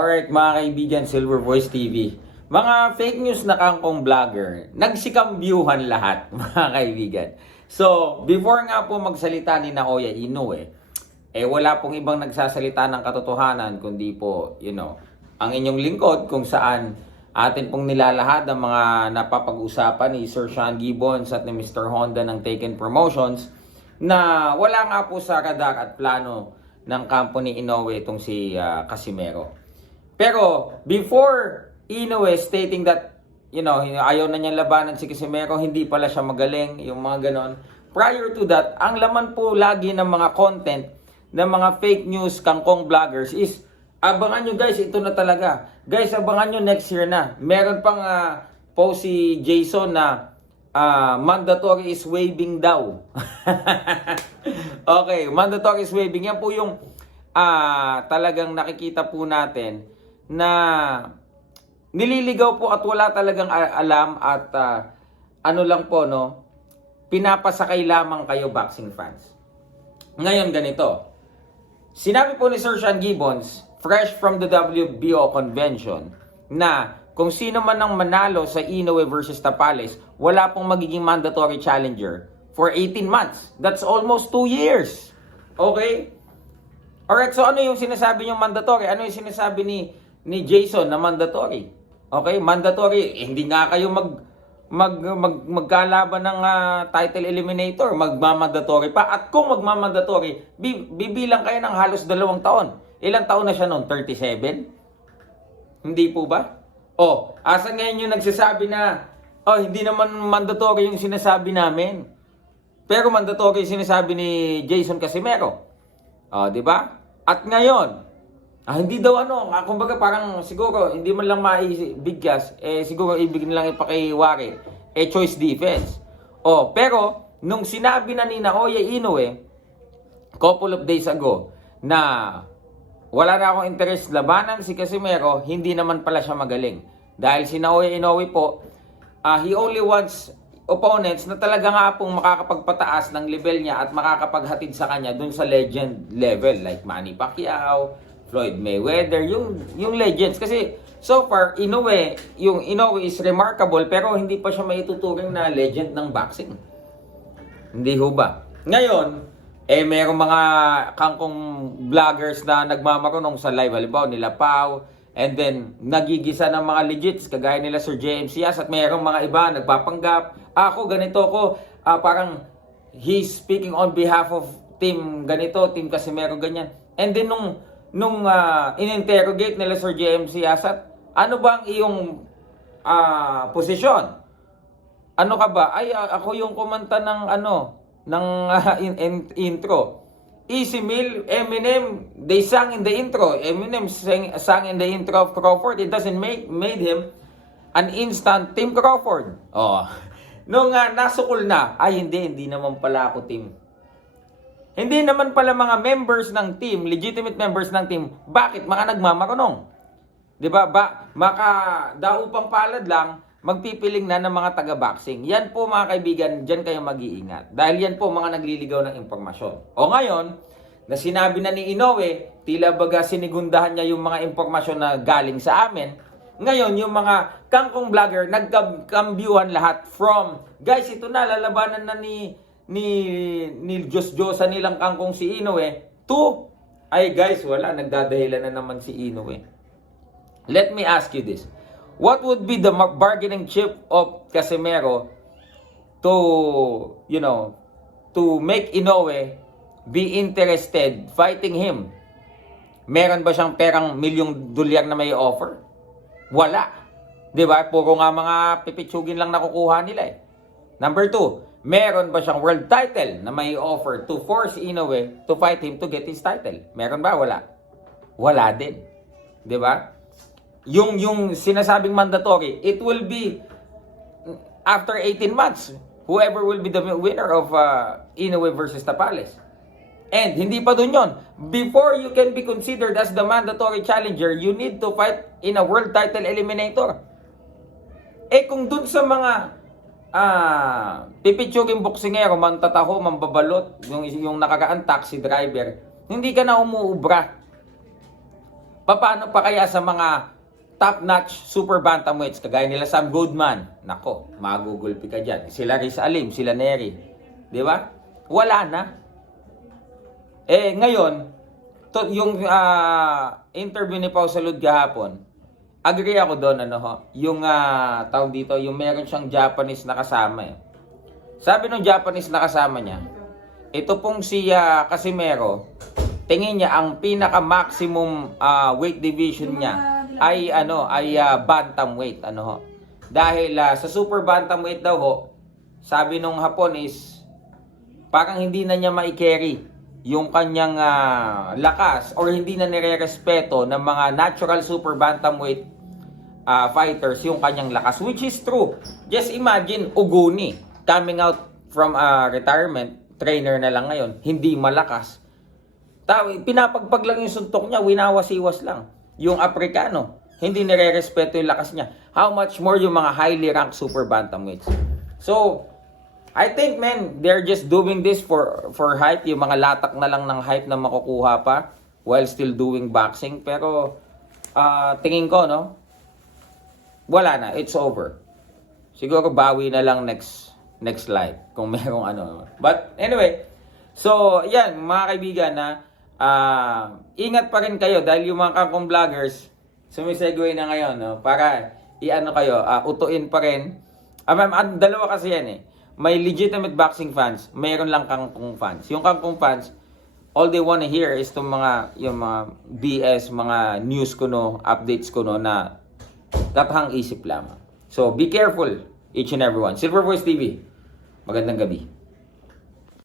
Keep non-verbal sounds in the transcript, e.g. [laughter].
Alright mga kaibigan, Silver Voice TV. Mga fake news na kangkong vlogger, nagsikambyuhan lahat [laughs] mga kaibigan. So, before nga po magsalita ni Naoya Inoue, eh wala pong ibang nagsasalita ng katotohanan kundi po, you know, ang inyong lingkod kung saan atin pong nilalahad ang mga napapag-usapan ni Sir Sean Gibbons at ni Mr. Honda ng Taken Promotions na wala nga po sa radar at plano ng kampo ni Inoue itong si ah, Casimero. Pero before Inoue stating that you know, ayaw na niyang labanan si Casimero, hindi pala siya magaling, yung mga ganon. Prior to that, ang laman po lagi ng mga content ng mga fake news kangkong vloggers is abangan nyo guys, ito na talaga. Guys, abangan nyo next year na. Meron pang ah, post si Jason na ah, mandatory is waiving daw. [laughs] okay, mandatory is waiving. Yan po yung ah, talagang nakikita po natin na nililigaw po at wala talagang alam at ah, ano lang po no, pinapasakay lamang kayo boxing fans. Ngayon ganito, sinabi po ni Sir Sean Gibbons, fresh from the WBO convention, na kung sino man ang manalo sa Inoue versus Tapales, wala pong magiging mandatory challenger for 18 months. That's almost 2 years. Okay? Alright, so ano yung sinasabi niyong mandatory? Ano yung sinasabi ni ni Jason na mandatory? Okay, mandatory. Eh, hindi nga kayo mag mag, mag magkalaban ng ah, title eliminator, magmamandatory pa. At kung magmamandatory, bi, bibilang kayo ng halos dalawang taon. Ilang taon na siya noon? 37? Hindi po ba? Oh, asa ngayon yung nagsasabi na, oh, hindi naman mandatory yung sinasabi namin. Pero mandatory yung sinasabi ni Jason Casimero. Oh, di ba? At ngayon, ah, hindi daw ano, ah, kumbaga parang siguro hindi man lang maibigkas, eh siguro ibig nilang ipakiwari, eh choice defense. Oh, pero nung sinabi na ni Naoya Inoue, couple of days ago, na wala na akong interest labanan si Casimero, hindi naman pala siya magaling. Dahil si Naoya Inoue po, ah, he only wants opponents na talaga nga pong makakapagpataas ng level niya at makakapaghatid sa kanya dun sa legend level like Manny Pacquiao, Floyd Mayweather, yung yung legends kasi so far Inoue, yung Inoue is remarkable pero hindi pa siya maituturing na legend ng boxing. Hindi ho ba? Ngayon, eh merong mga kangkong vloggers na nagmamarunong sa live halimbawa nila Pau and then nagigisa ng mga legits kagaya nila Sir James Diaz at merong mga iba nagpapanggap ako ganito ko ah, parang he's speaking on behalf of team ganito team Casimero ganyan and then nung nung ah, in-interrogate nila Sir James Diaz at ano ba ang iyong ah, posisyon ano ka ba? Ay, a- ako yung kumanta ng ano, ng [laughs] ah, in- in- intro. Easy Meal, Eminem, they sang in the intro. Eminem sang, sang in the intro of Crawford. It doesn't make made him an instant Tim Crawford. Oh. [laughs] Nung uh, nasukol na, ay hindi, hindi naman pala ako team. Hindi naman pala mga members ng team, legitimate members ng team, bakit mga nagmamarunong? 'Di ba? Ba, maka daupang palad lang magpipiling na ng mga taga-boxing. Yan po mga kaibigan, diyan kayo mag-iingat. Dahil yan po mga nagliligaw ng impormasyon. O ngayon, na sinabi na ni Inoue, tila baga sinigundahan niya yung mga impormasyon na galing sa amin. Ngayon, yung mga kangkong vlogger, nagkambyuhan lahat from, guys, ito na, lalabanan na ni ni ni Diyos Diyosa nilang kangkong si Inoue to ay guys wala nagdadahilan na naman si Inoue Let me ask you this. What would be the bargaining chip of Casemiro to, you know, to make Inoue be interested fighting him? Meron ba siyang perang milyong dolyar na may offer? Wala. 'Di ba? Puro nga mga pipitsugin lang nakukuha nila eh. Number two, meron ba siyang world title na may offer to force Inoue to fight him to get his title? Meron ba? Wala. Wala din. 'Di ba? Yung yung sinasabing mandatory, it will be after 18 months. Whoever will be the winner of uh, Inoue versus Tapales. And hindi pa dun yon. Before you can be considered as the mandatory challenger, you need to fight in a world title eliminator. Eh kung dun sa mga ah pipitsuging boksingero, mantataho, mambabalot, yung, yung nakakaan taxi driver, hindi ka na umuubra. Paano pa kaya sa mga top-notch super bantamweights kagaya nila Sam Goodman? Nako, magugulpi ka dyan. Sila Riz Alim, sila Neri. Di ba? Wala na. Eh, ngayon, to, yung ah, interview ni Pau Salud gahapon, agree ako doon, ano ho, yung ah, tawag dito, yung meron siyang Japanese na kasama eh. Sabi ng Japanese na kasama niya, ito pong si ah, Casimero, tingin niya ang pinaka-maximum ah, weight division niya ay ano, ay ah, bantamweight, ano ho. Dahil ah, sa super bantamweight daw ho, sabi nung Hapon is parang hindi na niya mai-carry yung kanyang ah, lakas or hindi na nire-respeto ng mga natural super bantamweight ah, fighters yung kanyang lakas which is true. Just imagine Uguni coming out from ah, retirement, trainer na lang ngayon, hindi malakas. Pinapagpag lang yung suntok niya, winawasiwas lang. Yung Aprikano, hindi nire-respeto yung lakas niya. How much more yung mga highly ranked super bantamweights. So, I think man, they're just doing this for for hype, yung mga latak na lang ng hype na makukuha pa while still doing boxing. Pero ah, tingin ko no, wala na, it's over. Siguro bawi na lang next next live kung [laughs] merong ano. But anyway, so yan mga kaibigan na ah, ingat pa rin kayo dahil yung mga kangkong vloggers sumisegue na ngayon no para iano kayo, ah, utuin pa rin. Ma'am, ah, dalawa kasi yan eh. May legitimate boxing fans, mayroon lang kangkong fans. Yung kangkong fans, all they wanna hear is tong mga yung mga BS, mga news ko no, updates ko no na katahang isip lamang. So be careful each and everyone. Silver Voice TV. Magandang gabi.